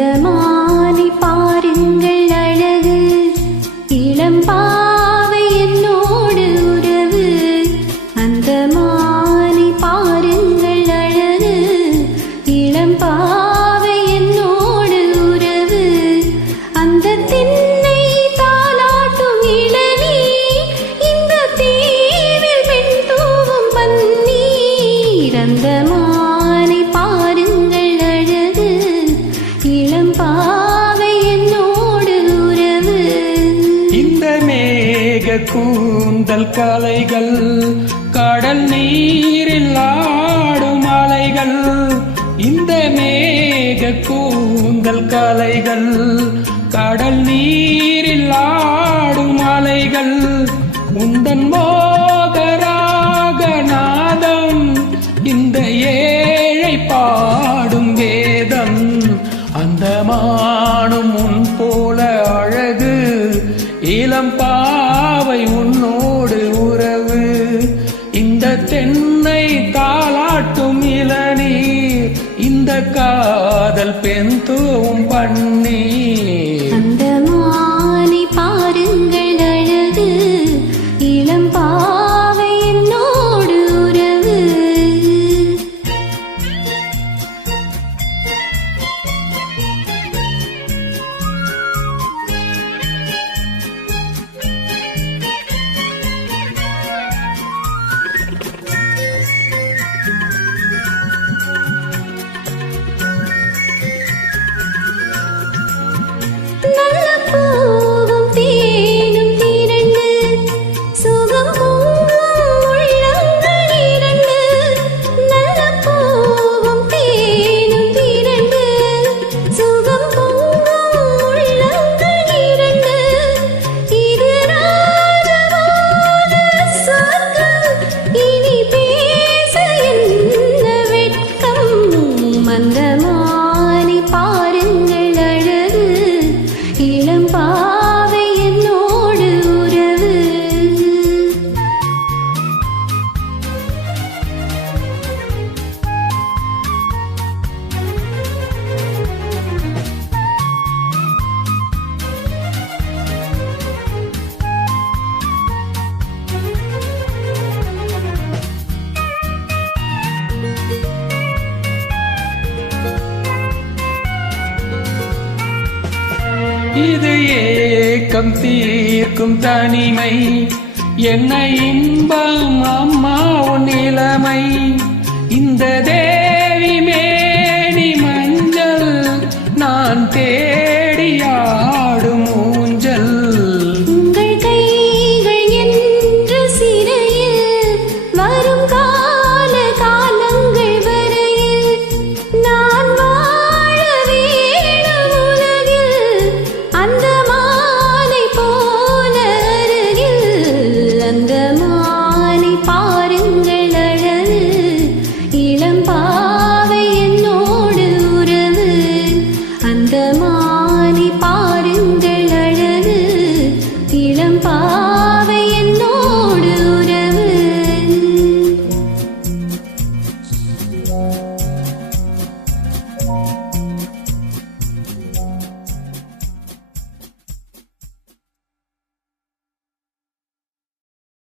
அந்த மாலை பாருங்கள் அழகு, இளம் பாவை என்னோடு உறவு. அந்த மாலை பாருங்கள் அழகு, இளம் பாவை என்னோடு உறவு. அந்த தென்னை தாலாட்டும் இளநீ, இந்த தீவில் பெண் தூவும் பன்னீர். அந்த மாலை பாருங்கள் அழகு, இளம் பாவை என்னோடு உறவு. இந்த மேக கூந்தல் கலைகள், கடல் நீரில் ஆடும் அலைகள். இந்த மேக கூந்தல் கலைகள், கடல் நீரில் ஆடும் அலைகள். உந்தன் மோகராக நாதம், இந்த ஏழை பாடும் வேதம். அந்த மானும் உன் போல அழகு, இளம் பாவை உன்னோடு உறவு. இந்த தென்னை தாலாட்டும் இளநீர், இந்த காதல் பெண் தூவும் பன்னீர். அந்த மாலை பாருங்கள் அழகு, இளம் பாவை என்னோடு உறவு. நல்ல பூவும் தேனும் திரண்டு, சுகம் பொங்கும் உள்ளங்கள் இரண்டு. நல்ல பூவும் தேனும் திரண்டு, சுகம் பொங்கும் உள்ளங்கள் இரண்டு. இது ராஜமான சொர்க்கம், இனி பேச என்ன வெட்கம். அந்த மாலை பாருங்கள் அழகு, இளம் பாவை என்னோடு உறவு. இது ஏக்கம் தீர்க்கும் தனிமை, என்ன இன்பம் அம்மா உன் நிலைமை. இந்த தேவி மேனி மஞ்சள், நான் தேடியாடும் ஊஞ்சல். உங்கள் கைகள் என்ற சிறையில், வரும் கால காலங்கள் வரையில் நான் வாழ வேணும் உலகில். அந்த மாலை போல அருகில், அந்த மாலை பாருங்கள் அழகு, இளம் பாவை என்னோடு உறவு. அந்த